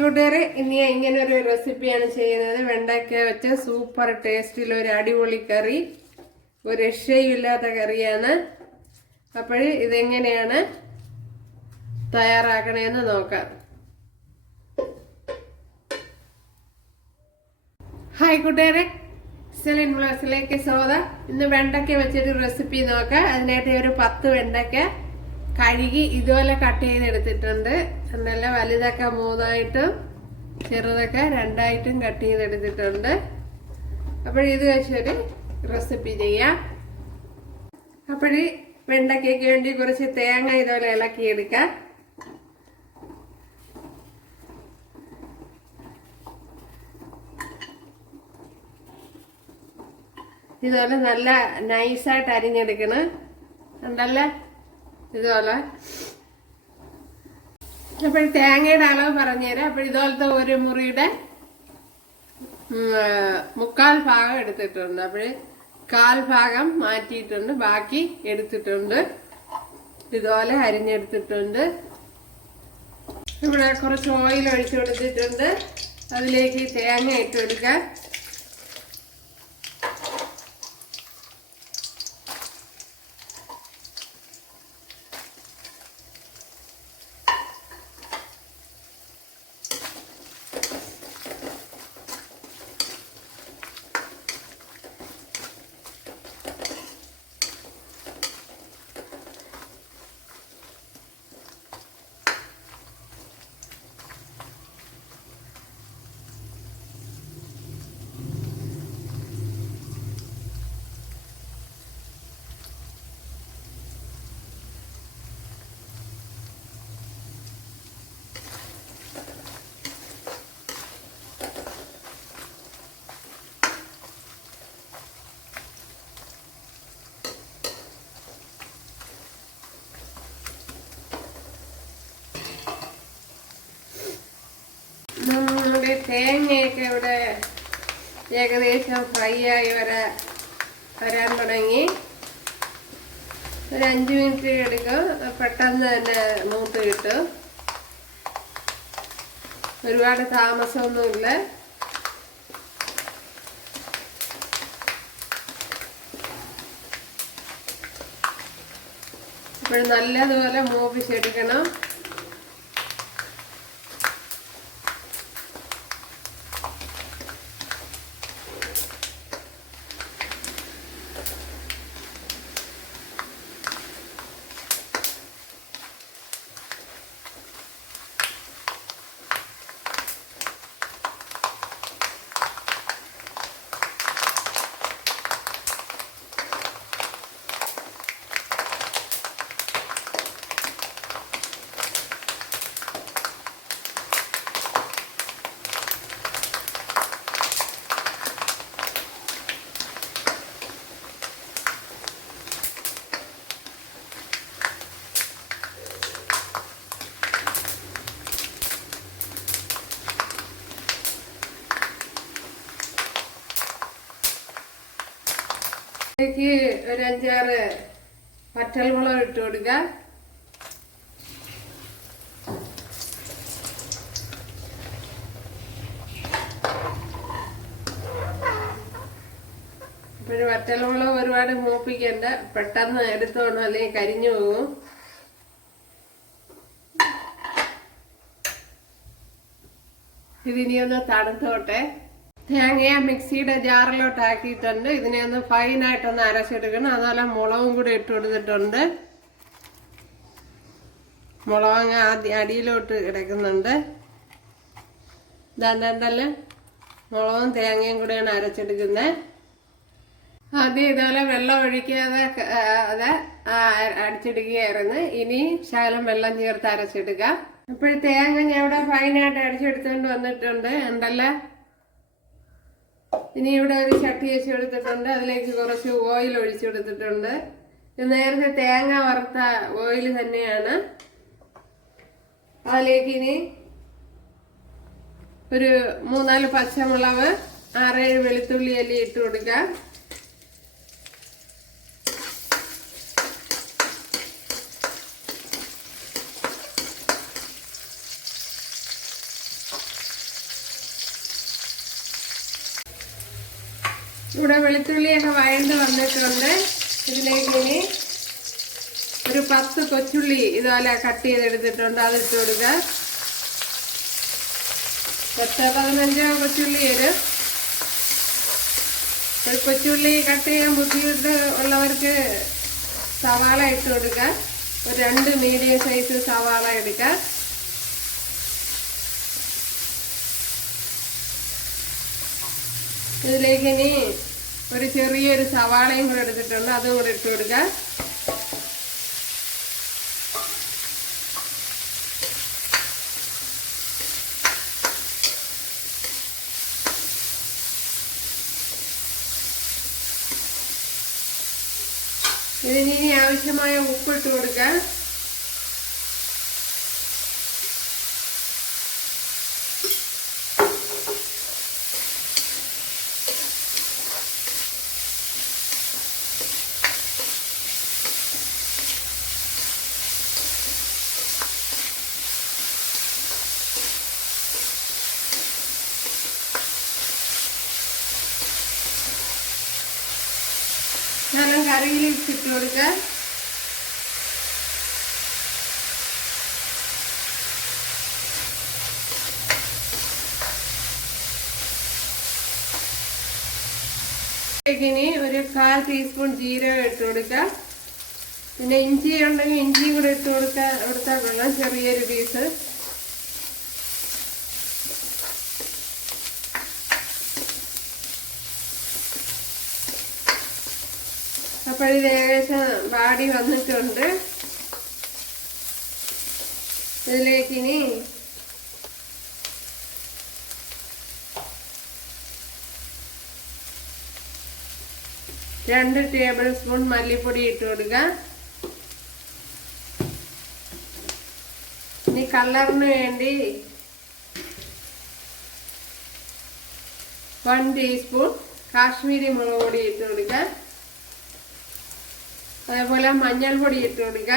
കൂട്ടുകാരെ, ഇനി ഇങ്ങനെ ഒരു റെസിപ്പിയാണ് ചെയ്യുന്നത്. വെണ്ടയ്ക്ക വെച്ച് സൂപ്പർ ടേസ്റ്റിൽ ഒരു അടിപൊളി കറി, ഒരു രക്ഷയില്ലാത്ത കറിയാണ്. അപ്പോൾ ഇതെങ്ങനെയാണ് തയ്യാറാക്കണേന്ന് നോക്കാം. ഹായ് കൂട്ടുകാരെ, സെലിൻ ബ്ലോഗ്സിലേക്ക് സ്വാഗതം. ഇന്ന് വെണ്ടയ്ക്ക വെച്ചൊരു റെസിപ്പി നോക്കാം. അതിനായിട്ട് ഒരു 10 വെണ്ടയ്ക്ക കഴുകി ഇതുപോലെ കട്ട് ചെയ്തെടുത്തിട്ടുണ്ട്. നല്ല വലുതൊക്കെ 3ആയിട്ടും ചെറുതൊക്കെ 2ആയിട്ടും കട്ട് ചെയ്തെടുത്തിട്ടുണ്ട്. അപ്പോൾ ഇത് വെച്ചൊരു റെസിപ്പി ചെയ്യാം. അപ്പോൾ വെണ്ടയ്ക്കയ്ക്ക് വേണ്ടി കുറച്ച് തേങ്ങ ഇതുപോലെ ഇളക്കിയെടുക്കാം. ഇതുപോലെ നല്ല നൈസായിട്ട് അരിഞ്ഞെടുക്കണം. ഉണ്ടല്ലേ ഇതുപോലെ. അപ്പോൾ തേങ്ങയുടെ അളവ് പറഞ്ഞുതരാം. അപ്പോൾ ഇതുപോലത്തെ ഒരു മുറിയുടെ 1/4 ഭാഗം എടുത്തിട്ടുണ്ട്. അപ്പോൾ 1/4 ഭാഗം മാറ്റിയിട്ടുണ്ട്, ബാക്കി എടുത്തിട്ടുണ്ട്. ഇതുപോലെ അരിഞ്ഞെടുത്തിട്ടുണ്ട്. ഇവിടെ കുറച്ച് ഓയിൽ ഒഴിച്ചു കൊടുത്തിട്ടുണ്ട്. അതിലേക്ക് തേങ്ങ ഇട്ട് കൊടുക്കാം. നമ്മുടെ തേങ്ങയൊക്കെ ഇവിടെ ഏകദേശം ഫ്രൈ ആയി വരാൻ തുടങ്ങി. ഒരു 5 മിനിറ്റ് എടുക്കും. പെട്ടെന്ന് തന്നെ മൂത്ത് കിട്ടും. ഒരുപാട് താമസമൊന്നുമില്ല. ഇപ്പോൾ നല്ലതുപോലെ മൂപ്പിച്ചെടുക്കണം. ഒരു 5-6 വറ്റൽമുളക് ഇട്ട് കൊടുക്കുക. ഇപ്പോഴും വറ്റൽമുളക് ഒരുപാട് മൂപ്പിക്കണ്ട, പെട്ടെന്ന് എടുത്തോണം, അല്ലെങ്കിൽ കരിഞ്ഞു പോകും. ഇതിനി ഒന്ന് തണുത്തോട്ടെ. തേങ്ങയെ മിക്സിയുടെ ജാറിലോട്ട് ആക്കിയിട്ടുണ്ട്. ഇതിനെ ഒന്ന് ഫൈനായിട്ടൊന്ന് അരച്ചെടുക്കണം. അതുപോലെ മുളകും കൂടി ഇട്ട് കൊടുത്തിട്ടുണ്ട്. മുളക് അടിയിലോട്ട് കിടക്കുന്നുണ്ട്. ഇതാണ്ടല്ലേ മുളകും തേങ്ങയും കൂടെയാണ് അരച്ചെടുക്കുന്നത്. ആദ്യം ഇതുപോലെ വെള്ളം ഒഴിക്കാതെ അത് അടിച്ചെടുക്കുകയായിരുന്നു. ഇനി ശകലം വെള്ളം ചേർത്ത് അരച്ചെടുക്കാം. അപ്പോൾ തേങ്ങ ഞാൻ ഇവിടെ ഫൈനായിട്ട് അടിച്ചെടുത്തുകൊണ്ട് വന്നിട്ടുണ്ട്. ഉണ്ടല്ലേ. ഇനി ഇവിടെ ഒരു ചട്ടി വെച്ച് കൊടുത്തിട്ടുണ്ട്. അതിലേക്ക് കുറച്ച് ഓയിൽ ഒഴിച്ചു കൊടുത്തിട്ടുണ്ട്. ഇത് നേരത്തെ തേങ്ങ വറുത്ത ഓയിൽ തന്നെയാണ്. അതിലേക്ക് ഇനി ഒരു 3-4 പച്ചമുളക്, 6-7 വെളുത്തുള്ളി അല്ലി ഇട്ട് കൊടുക്കാം. ഇവിടെ വെളുത്തുള്ളിയൊക്കെ വഴണ്ട് വന്നിട്ടുണ്ട്. ഇതിലേക്ക് ഇനി ഒരു 10 കൊച്ചുള്ളി ഇതുപോലെ കട്ട് ചെയ്തെടുത്തിട്ടുണ്ട്, അത് ഇട്ട് കൊടുക്കുക. 10-15 കൊച്ചുള്ളി വരും. ഒരു കൊച്ചുള്ളി കട്ട് ചെയ്യാൻ ബുദ്ധിമുട്ട് ഉള്ളവർക്ക് സവാള ഇട്ട് കൊടുക്കുക. ഒരു 2 മീഡിയം സൈസ് സവാള എടുക്കുക. ഇതിലേക്ക് ഇനി ഒരു ചെറിയൊരു സവാളയും കൂടെ എടുത്തിട്ടുണ്ട്, അതും കൂടെ ഇട്ട് കൊടുക്കുക. ഇതിന് ഇനി ആവശ്യമായ ഉപ്പ് ഇട്ട് കൊടുക്കുക. ശകലം കറിയിലേക്ക് ഇട്ട് കൊടുക്കുക. ഇനി ഒരു 1/4 ടീസ്പൂൺ ജീരകം ഇട്ട് കൊടുക്കുക. പിന്നെ ഇഞ്ചി ഉണ്ടെങ്കിൽ ഇഞ്ചിയും കൂടെ ഇട്ട് കൊടുത്താൽ കൊള്ളാം, ചെറിയൊരു പീസ്. അപ്പോഴിത് ഏകദേശം വാടി വന്നിട്ടുണ്ട്. ഇതിലേക്കിനി 2 ടേബിൾ സ്പൂൺ മല്ലിപ്പൊടി ഇട്ട് കൊടുക്കുക. ഇനി കളറിന് വേണ്ടി 1 ടീസ്പൂൺ കാശ്മീരി മുളക് പൊടി ഇട്ട് കൊടുക്കുക. അതേപോലെ മഞ്ഞൾപ്പൊടി ഇട്ട് കൊടുക്കുക.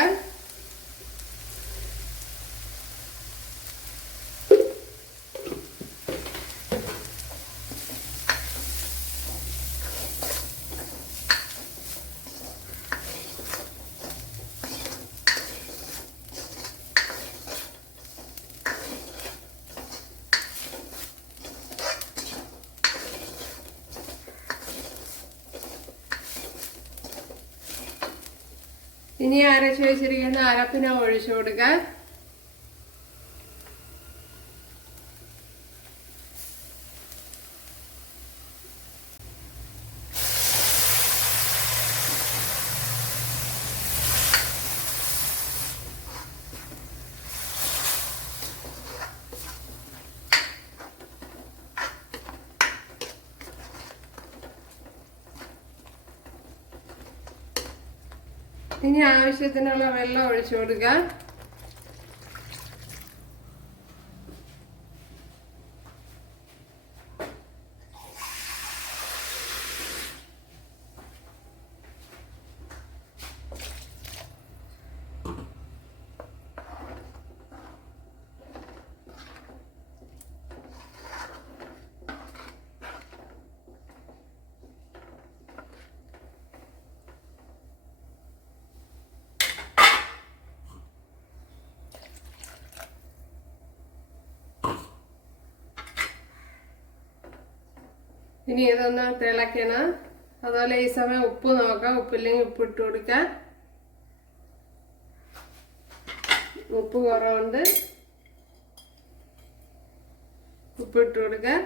ഇനി അരച്ച് വെച്ചിരിക്കുന്ന അരപ്പിനെ ഒഴിച്ചു കൊടുക്കുക. ഇനി ആവശ്യത്തിനുള്ള വെള്ളം ഒഴിച്ചു കൊടുക്കുക. ഇനി ഇതൊന്ന് തിളയ്ക്കണം. അതുപോലെ ഈ സമയം ഉപ്പ് നോക്കാം, ഉപ്പില്ലെങ്കിൽ ഉപ്പ് ഇട്ട് കൊടുക്കാം. ഉപ്പ് കുറവുണ്ട്, ഉപ്പ് ഇട്ട് കൊടുക്കാം.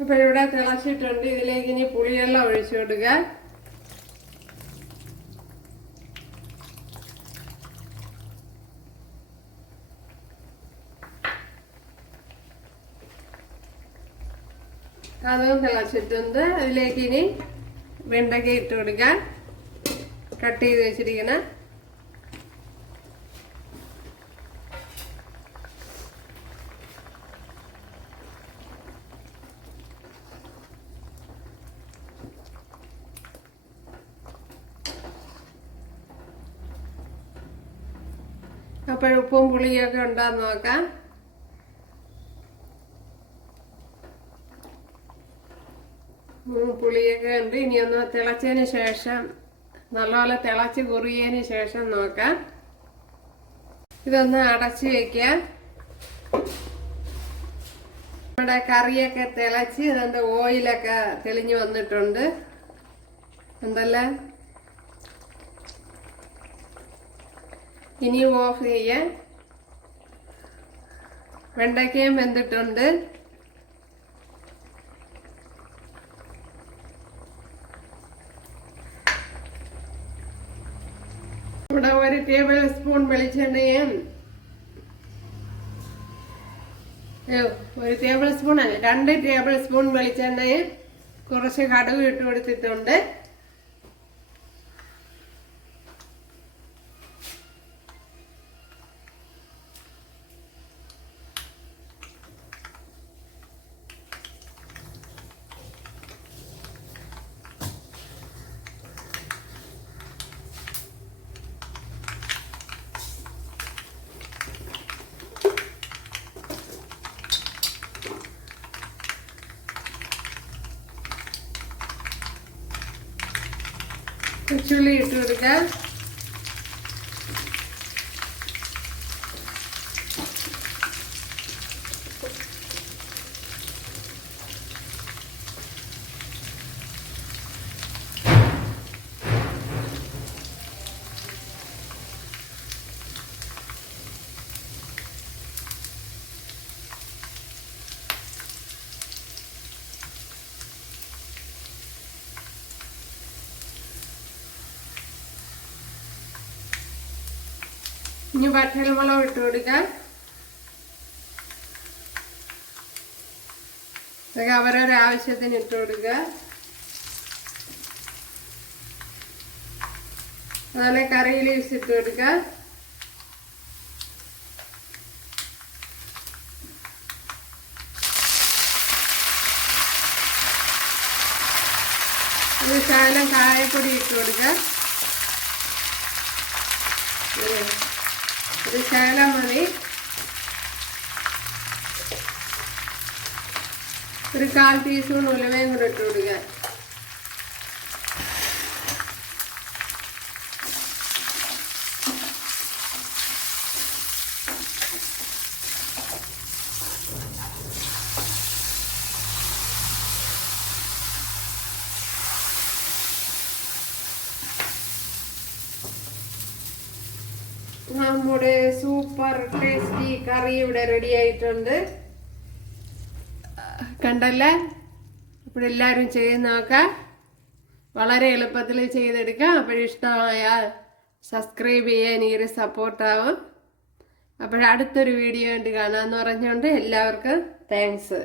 അപ്പോൾ ഇവിടെ തിളച്ചിട്ടുണ്ട്. ഇതിലേക്ക് ഇനി പുളിവെള്ളം ഒഴിച്ചു കൊടുക്കുക. അതും തിളച്ചിട്ടുണ്ട്. അതിലേക്ക് ഇനി വെണ്ടയ്ക്ക ഇട്ട് കൊടുക്കാം, കട്ട് ചെയ്ത് വെച്ചിരിക്കണം. അപ്പോൾ ഉപ്പും പുളിയൊക്കെ ഉണ്ടാന്ന് നോക്കാം. പുളിയൊക്കെ ഉണ്ട്. ഇനി ഒന്ന് തിളച്ചതിന് ശേഷം നല്ലപോലെ തിളച്ച് കുറിയതിന് ശേഷം നോക്കാം. ഇതൊന്ന് അടച്ചു വെക്കാം. നമ്മുടെ കറിയൊക്കെ തിളച്ച് ഇതിന്റെ ഓയിലൊക്കെ തെളിഞ്ഞു വന്നിട്ടുണ്ട്. എന്തല്ലേ ഇനി ഓഫ് ചെയ്യാം. വെണ്ടയ്ക്കയും വെന്തിട്ടുണ്ട്. ഇവിടെ 1 ടേബിൾ സ്പൂൺ വെളിച്ചെണ്ണയും 1 ടേബിൾ സ്പൂൺ അല്ല 2 ടേബിൾ സ്പൂൺ വെളിച്ചെണ്ണയും കുറച്ച് കടുക് ഇട്ട് കൊടുത്തിട്ടുണ്ട്. ചുള്ളി ഇട്ട് കൊടുക്കാം. ഇനി വറ്റൽമുളക് ഇട്ട് കൊടുക്കാം. ഇതൊക്കെ അവരവരുടെ ആവശ്യത്തിന് ഇട്ട് കൊടുക്കുക. അതുപോലെ കറി ലീവ്സ് ഇട്ട് കൊടുക്കുക. ഒരു ശകലം കായപ്പൊടി ഇട്ട് കൊടുക്കുക. ഒരു ശകലം മതി. ഒരു 1/4 ടീസ്പൂൺ ഉലുവയും കൂടെ ഇട്ട് കൊടുക്കുക. നമ്മുടെ സൂപ്പർ ടേസ്റ്റി കറി ഇവിടെ റെഡി ആയിട്ടുണ്ട്. കണ്ടല്ലേ? അപ്പോൾ എല്ലാവരും ചെയ്ത് നോക്കാം. വളരെ എളുപ്പത്തിൽ ചെയ്തെടുക്കാം. അപ്പോഴിഷ്ടമായാൽ സബ്സ്ക്രൈബ് ചെയ്യാൻ എനിക്കൊരു സപ്പോർട്ടാവും. അപ്പോഴടുത്തൊരു വീഡിയോ കണ്ട് കാണാമെന്ന് പറഞ്ഞുകൊണ്ട് എല്ലാവർക്കും താങ്ക്സ്.